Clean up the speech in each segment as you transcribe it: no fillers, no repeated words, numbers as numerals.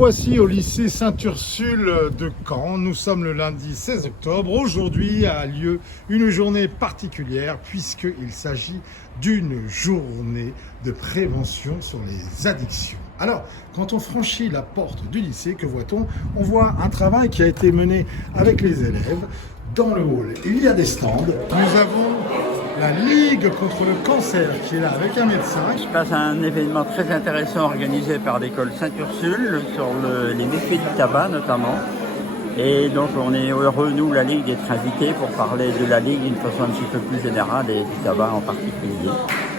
voici au lycée Sainte-Ursule de Caen. Nous sommes le lundi 16 octobre. Aujourd'hui a lieu une journée particulière puisqu'il s'agit d'une journée de prévention sur les addictions. Alors, quand on franchit la porte du lycée, que voit-on? On voit un travail qui a été mené avec les élèves dans le hall. Il y a des stands. Nous avons la Ligue contre le cancer qui est là avec un médecin. Je passe à un événement très intéressant organisé par l'école Sainte-Ursule sur les méfaits du tabac notamment. Et donc on est heureux, nous, la Ligue, d'être invités pour parler de la Ligue d'une façon un petit peu plus générale et du tabac en particulier.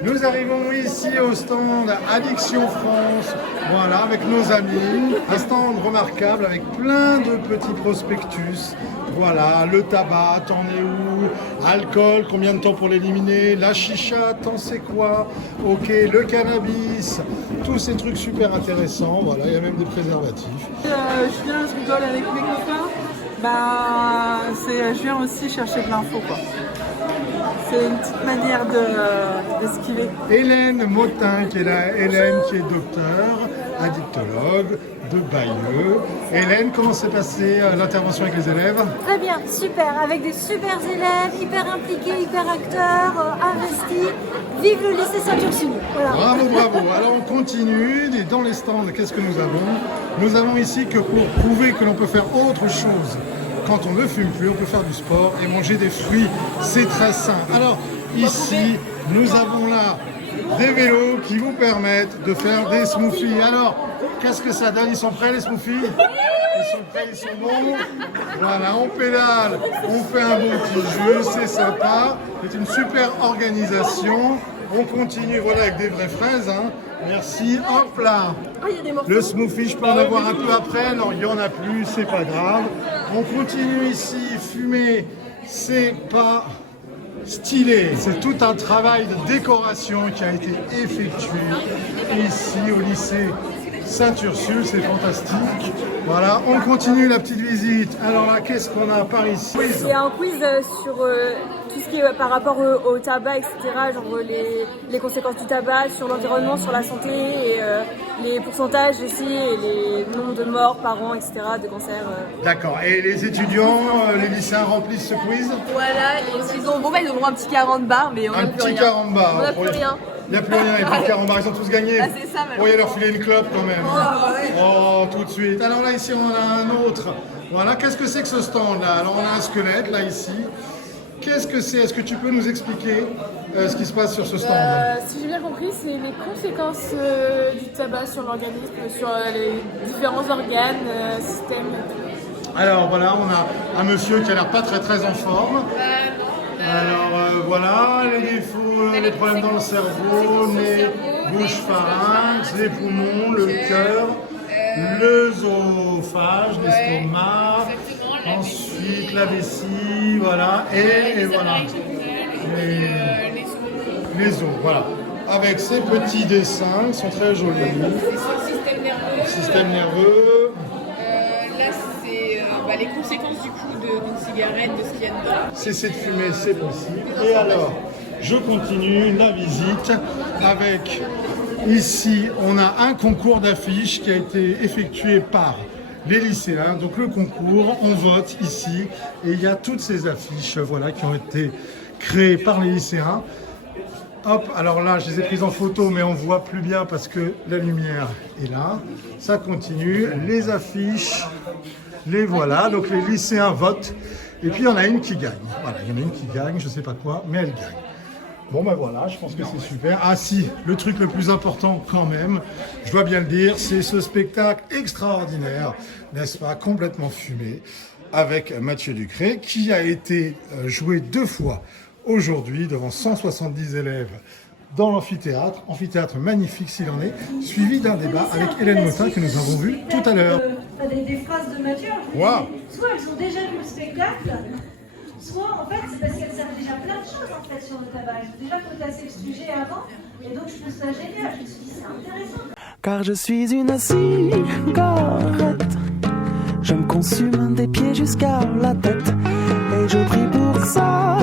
Nous arrivons ici au stand Addiction France, voilà, avec nos amis. Un stand remarquable avec plein de petits prospectus. Voilà, le tabac, t'en es où? Alcool, combien de temps pour l'éliminer? La chicha, t'en sais quoi? Ok, le cannabis, tous ces trucs super intéressants. Voilà, il y a même des préservatifs. Je viens, je rigole avec mes copains. Je viens aussi chercher de l'info, quoi. C'est une petite manière d'esquiver. Hélène Motin qui est là, Hélène qui est docteur, addictologue de Bayeux. Hélène, comment s'est passée l'intervention avec les élèves? Très bien, super, avec des super élèves, hyper impliqués, hyper acteurs, investis. Vive le lycée Sainte-Ursule. Voilà. Bravo, bravo. Alors on continue. Et dans les stands, qu'est-ce que nous avons? Nous avons ici que pour prouver que l'on peut faire autre chose. Quand on ne fume plus, on peut faire du sport et manger des fruits. C'est très sain. Alors ici, nous avons là des vélos qui vous permettent de faire des smoothies. Alors, qu'est-ce que ça donne? Ils sont prêts les smoothies? Ils sont prêts, ils sont bons. Voilà, on pédale, on fait un bon petit jeu, c'est sympa. C'est une super organisation. On continue, voilà, avec des vraies fraises. Hein. Merci. Hop là. Le smoothie, je peux en avoir un peu après. Non, il n'y en a plus, c'est pas grave. On continue ici. Fumer, c'est pas stylé. C'est tout un travail de décoration qui a été effectué ici au lycée Sainte-Ursule, c'est fantastique. Voilà, on continue la petite visite. Alors là, qu'est-ce qu'on a par ici? C'est un quiz sur tout ce qui est par rapport au tabac, etc. Genre les conséquences du tabac sur l'environnement, sur la santé, et les pourcentages aussi, et les nombres de morts par an, etc. de cancers. D'accord. Et les étudiants, les lycéens remplissent ce quiz? Voilà, et s'ils ont ils auront un petit 40 bars, mais on n'a plus rien. Un petit 40 bars. On n'a plus rien. Il n'y a plus rien, il n'y a plus de 40 bars, ils ont tous gagné. Ah, c'est ça, vous pourriez leur filer une clope quand même. Oh, tout de suite. Alors là, ici, on a un autre. Voilà, qu'est-ce que c'est que ce stand-là? Alors, on a un squelette, là, ici. Qu'est-ce que c'est? Est-ce que tu peux nous expliquer ce qui se passe sur ce stand? Si j'ai bien compris, c'est les conséquences du tabac sur l'organisme, sur les différents organes, systèmes. Alors, voilà, on a un monsieur qui a l'air pas très en forme. Alors voilà, les défauts, les problèmes dans le cerveau, nez, bouche, pharynx, les poumons, le cœur, l'œsophage, l'estomac, ensuite la vessie, voilà, et voilà, les os, voilà. Avec ces petits dessins, ils sont très jolis. Système nerveux. Les conséquences du coup d'une cigarette, de ce qu'il y a dedans. Cesser de fumer, c'est possible. Et alors, je continue la visite avec, ici, on a un concours d'affiches qui a été effectué par les lycéens. Donc le concours, on vote ici et il y a toutes ces affiches, voilà, qui ont été créées par les lycéens. Hop, alors là, je les ai prises en photo, mais on voit plus bien parce que la lumière est là. Ça continue, les affiches. Les voilà, donc les lycéens votent, et puis il y en a une qui gagne. Voilà, il y en a une qui gagne, je sais pas quoi, mais elle gagne. Bon ben voilà, je pense que c'est super. Ah si, le truc le plus important quand même, je dois bien le dire, c'est ce spectacle extraordinaire, n'est-ce pas, complètement fumé, avec Mathieu Ducré, qui a été joué 2 fois aujourd'hui devant 170 élèves dans l'amphithéâtre, amphithéâtre magnifique s'il en est, suivi d'un débat avec Hélène Motin que nous avons vu tout à l'heure. Des phrases de Mathieu, Wow. soit elles ont déjà vu le spectacle, soit en fait c'est parce qu'elles savent déjà plein de choses en fait sur le tabac. Elles ont déjà potassé le sujet avant, et donc je trouve ça génial, je me suis dit c'est intéressant. Car je suis une cigarette, je me consume des pieds jusqu'à la tête, et je prie pour ça.